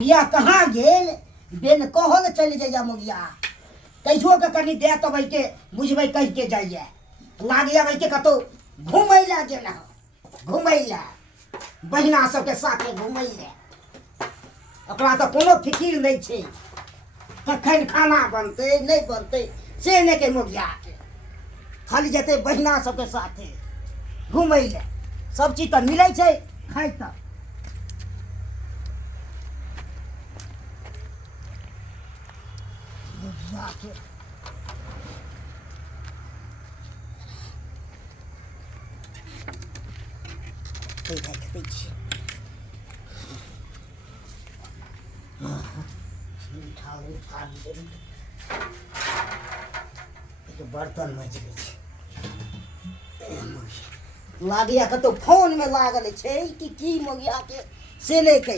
या कहाँ गेल बेन कहल चल जाइया मुगिया कैसो के कनी दे तो भाई के बुझबै कह के जाइए लागिया भाई के कतो घूमै ला गेल घूमै ला बहिना सबके साथे घूमै ला ओकरा तो कोनो फिकिर नहीं छे कखन खाना बनते नहीं बनते से ने के मुगिया के खाली जते बहिना सबके साथे घूमै ला सब चीज तो मिलै छे खाइ त बर्तन मज लागिया कतो फोन में लागल छे कि मोगिया के से ले के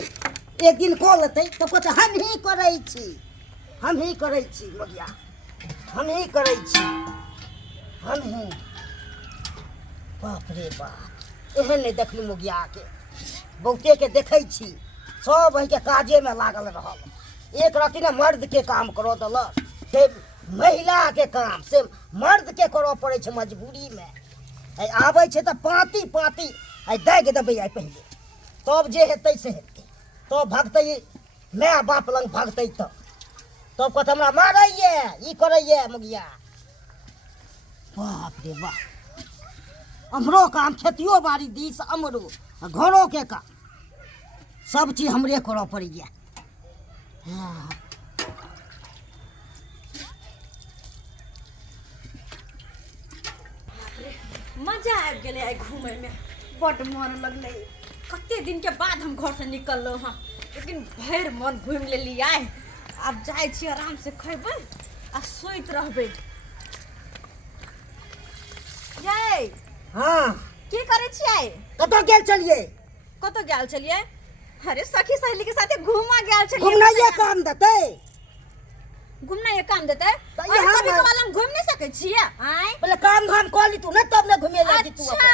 एक दिन कॉल लेते तो कुछ हम ही करे छी मोगिया हम ही करे छी हम ही बाप रे बाप एहन नहीं देखलू मोगिया के बहुते के देखे छी सब के काजे में लागल रहल एक राति ने मर्द के काम करो दल से महिला के काम से मर्द के करो पड़े छे मजबूरी में आवे छे तो पाती पाती दाग देबै आई पहले तब जे हेतै से हेतै तो भगतै माय बाप लंग भगतै तब कत हमरा मारैये ई करैये मुगिया बाप रे बाप हमरो काम खेतियो बाड़ी दिस हमरो घरों के काम सब चीज हमरे करो पड़िया मजा आ गए आई घूमे में बड़ मन लगल कते दिन के बाद हम घर से निकल हाँ लेकिन भर मन घूम लेली आए अब जाए छी आराम से खेबै आ सोइत रहबै ये हाँ की करे छी आए कतो गेल चलिए कतो गेल चलिए अरे सखी सहेली के साथे घूमा गेल चलिए घूमना ये काम देते घूमना ये काम देते तो और यहाँ कभी कभार हम घूम नहीं सके छिए आए पहले काम धाम कर ली तू ना तब ना घूमे लागी तू अच्छा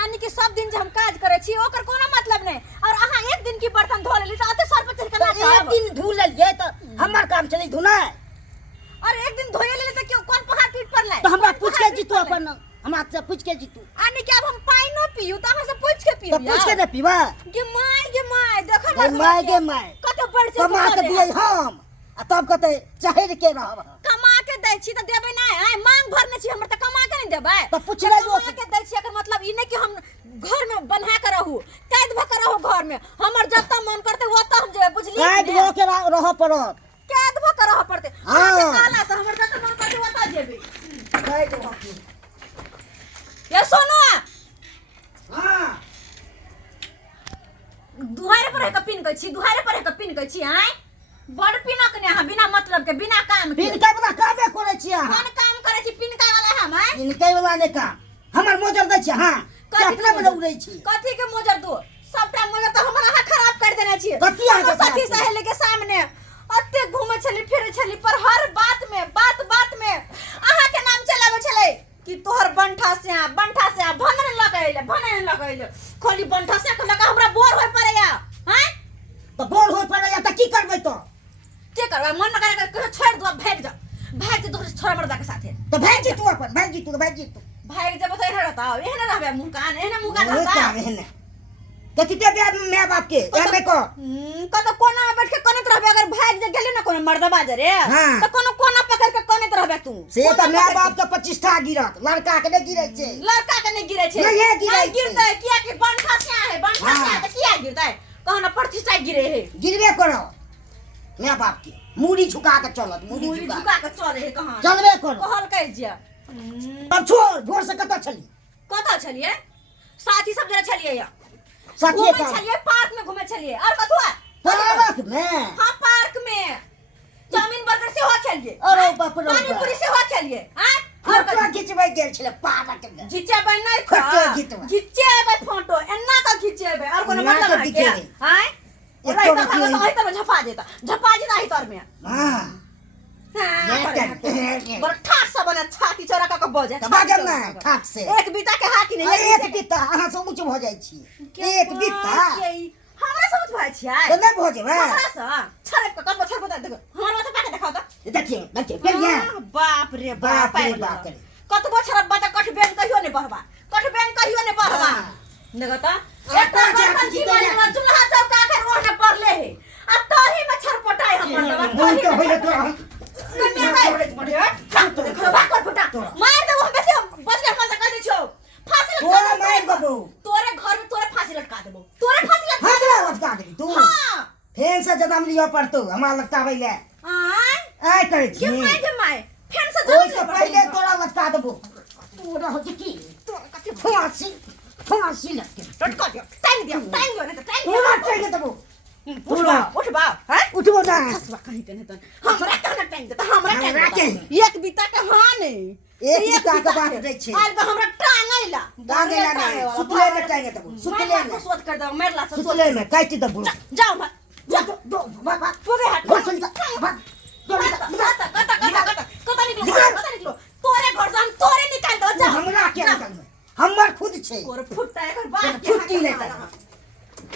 यानी कि सब दिन जे हम काज करे छी ओकर कोनो मतलब नहीं और अहाँ एक दिन की बर्तन धो लेली त अते सर पर चढ़ के ना तो एक दिन धो लेलिए तो हमार काम चली धुना और एक दिन धोए लेले त क्यों कौन पहाड़ पीठ पर ले तो हमरा पूछ के जीतू अपन हमरा से पूछ के जीतू यानी कि अब हम पानी न पियू त अहाँ से पूछ के पियू तो पूछ के ना पीवा गे माय देखो गे माय कते बढ़ से कमा के दिए हम आ तब कते चढ़ के रहब कमा के दै छी त देबै नै आय मांग भरने छी हमर त कमा के नहीं देबै तो पूछ ले जो कमा के दै छी एकर मतलब ई नै कि हम घर में बन्हा के रहू कैद भ के रहू घर में हमर जत्ता मन करते ओत हम जेबै बुझलिए कैद भ के रह पड़त कैद भ के रह पड़ते हां काला से हमर जत्ता मन करते ओत जेबै कैद भ के ये सोनो हां दुहारे पर है पिन छी दुहारे पर है पिन छी आय बड़ पिनक ने हां बिना मतलब के बिना काम के पिनकै वाला कामे करे छी हां कोन काम करे छी पिनकै वाला हम आय पिनकै वाला ने काम हमर मोजर दै छी हां अपने में उड़ै छी कथि के मोजर दो सबटा मोजर त हमरा अहाँ खराब कर देना छी कथि अहाँ सखी सहेली के सामने अत्ते घूमे छली फिरे छली पर हर बात में अहाँ के नाम चलावे छले कि तोहर बंठा से भनन लगैले खाली बंठा से के लगा हमरा बोर होय पड़ैया हैं तो बोर होय पड़ैया त की करबै तो के करबा मन में करे छोड़ दो भाग जा तो छोरा मर्दा के साथे तो भाग जी तू अपन भाग जी तू भाग जब तो एहने रहता एहने रहबे मुकान रहता एहने तो किते दे मैं बाप के एमे को कत कोना में बैठ के कोने रहबे अगर भाग जे गेले ना कोनो मर्दा बाजारे तो कोनो कोना पकड़ के कोने रहबे तू से तो मैं बाप के प्रतिष्ठा गिरत लड़का के नहीं गिरै छै लड़का के नहीं गिरै छै नहीं गिरतै किया कि बंठा से है तो किया गिरतै कहना प्रतिष्ठा गिरे है गिरबे करो मैं बाप के मूड़ी झुका के चलत मूड़ी झुका के चले है कहां चलबे करो कहल कह जे तब छोड़ भोर से कत छलिए साथी सब जरा छलिए या साथी घूमे छलिए पार्क में घूमे छलिए और कथुआ पार्क में हां पार्क में चाउमीन बर्गर से हो खेलिए अरे बाप रे पानी पूरी से हो खेलिए हां फोटो खिंचबै गेल छले पार्क में खिंचबै नै फोटो खिंचबै फोटो एन्ना का खिंचबै और कोनो मतलब है क्या हां ओरा तो झपा देता ही तोर में हां बड़ ठाट से बना छाती चोरा का बजे बाजल ना ठाट से एक बीता के हाथी नहीं एक बीता अहाँ से ऊंच भ जाय छी एक बीता हमरा समझ भाई छियै तो नहीं भोजे बे हमरा से छरे कत पर छर बता देखो हमर माथा पाके देखाओ त देखिए फिर ये बाप रे बाप बाप रे बाप रे। कत बछर बता कठ बेन कहियो नहीं बहबा कठ बेन कहियो नहीं बहबा देखो त एक बर्तन जीवन में चूल्हा चौका के रोहना पड़ले है आ तही में छरपटाई हमर लगा मुंह तो होले तो देखो बा कर फटा मार दे वो बेसी बचले हमर से कह दे छो फांसी तोरा मार देबो तोरे घर में तोरे फांसी लटका देबो तोरे फांसी लटका हमरा लटका दे तू हां फेन से जदम लियो पड़तो हमरा लटकाबै ले आय करे छी के माय फेन से ओइ से पहले तोरा लटका देबो तोरा हो की फांसी लटके लटका दे टाइम दियो नहीं तो टाइम तोरा चाहिए देबो उठ बा हैं उठबो ना हसवा कहीं के नहीं तो हमरा कहना टाइम दे हमरा हमरा टाइम के। एक बीता के हां नहीं एक बीता के बात दै छै आज तो हमरा टांगैला दागेला नहीं सुतले में टांगे देबो सुतले में सोच कर दो मेरला से सुतले में काट देबो जाओ मत दो बाबा पूरे हाथ बस कता निकलो तोरे घर से हम तोरे निकाल दो जा हमरा के निकल हमर खुद छै तोरे फुटता एकर बात फुट्टी नहीं कर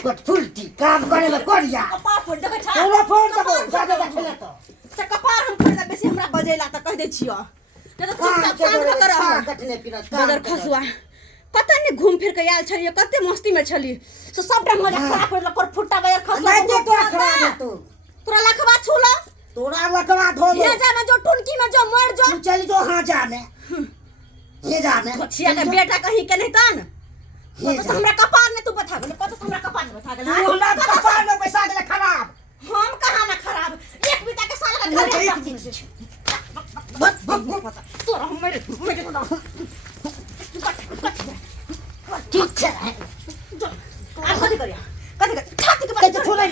कट फुल्टी काम करे में करिया कपार फोड़ देबे छा तोरा फोड़ देबो जादे देखले तो से कपार हम फोड़ दे बेसी हमरा बजेला त कह दे छियो नहीं तो चुपचाप शांत कर रहा कटने पिना बदर खसुआ पता नहीं घूम फिर के आयल छलिए कते मस्ती में छली सो सब ढंग में खराब कर कर फुट्टा बयर खसुआ नहीं दे तोरा खड़ा दे तू तोरा लखवा छूलो तोरा लकवा धो दो ये जाना जो टुनकी में जो मर जो तू चली जो हां जाने ये जाने छिया के बेटा कहीं के नहीं तन तो हमरा कपार ने तू बता गेल कत हमरा कपार ने बता गेल तू हमरा कपार में पैसा गेले खराब हम कहां ना खराब एक बीता के साल का घर बस तोरा हम मेरे ठीक छै आ कथि करिया कथि छाती के कैसे छोड़ ले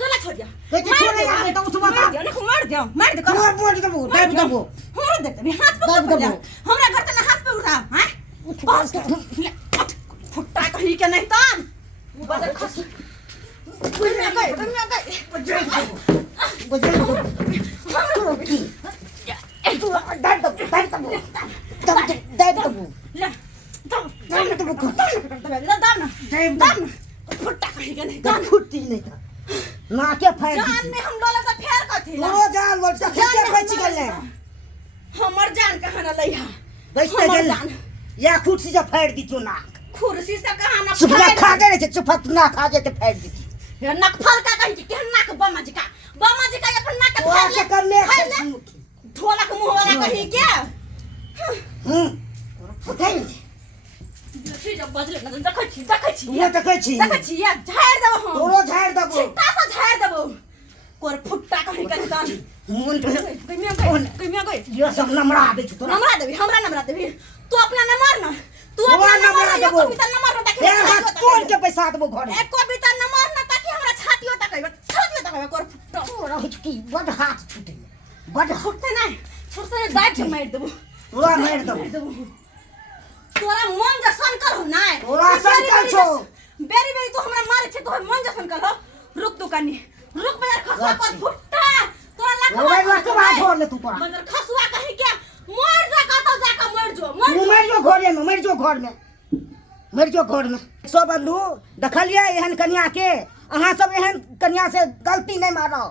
कला छोड़ दिया कैसे छोड़ ले तो उठवा मार दियो मार दे मोड़ देबो दाब देबो हमरा देख दे हाथ पे दाब देबो हमरा घर तने हाथ पे उठा हैं फुट्टा कहीं के नहीं तन बदल खस कोई में गए बजल देबो की तू दाब देबो दाब देबो ले दाब देबो दाम ना फुट्टा कहीं के नहीं तन फुट्टी नहीं था ना के फाड़ जान में हम डोला का फेर कथी ला तोरो जान लोट से खेते बच गेले हमर जान कहां ना लइहा बचते गेले या कुर्सी से फाड़ दी तू ना कुर्सी से कहां ना सुपना खा गए रे चुपत ना खा जे के फाड़ दी ये नक फल का कहीं के नक बमा जी का अपन नक वो से करने ढोलक मुंह वाला कहीं के बताई बेसी जब बजले न देखै छी वो तो कहै छी या झाड़ देबो हम तोरो झाड़ देबो छिट्टा सा झाड़ देबो कोर फुट्टा कहीं के तन मुन कमिया गई ये सब नमरा आबे छ तोरा हमरा नंबर देबी तू अपना नंबर ना तू वो अपना नंबर नंबर देबो कविता नंबर ना ए हाथ तोड़ के पैसा देबो घर एक कविता नंबर ना ताकि हमरा छातियो तकैबे कोर फुट्टा तोरा की बड हाथ छूटे बड फुटते नहीं छुटते नहीं दाइट मार देबो तोरा मार देबो तोरा मन जा संकर हो ना तोरा संकर छो बेरी बेरी तू हमरा मारे छे तोहर मन जा संकर हो रुक तू कनी रुक बजार खसवा पर फुट्टा तोरा लखवा छोड़ ले तू तोरा बजार खसवा कहीं के मर जा कतो जाके मर जो मर जो घर में सो बंधु देखलिए एहन कन्या के अहाँ सब एहन कन्या से गलती नहीं मारो।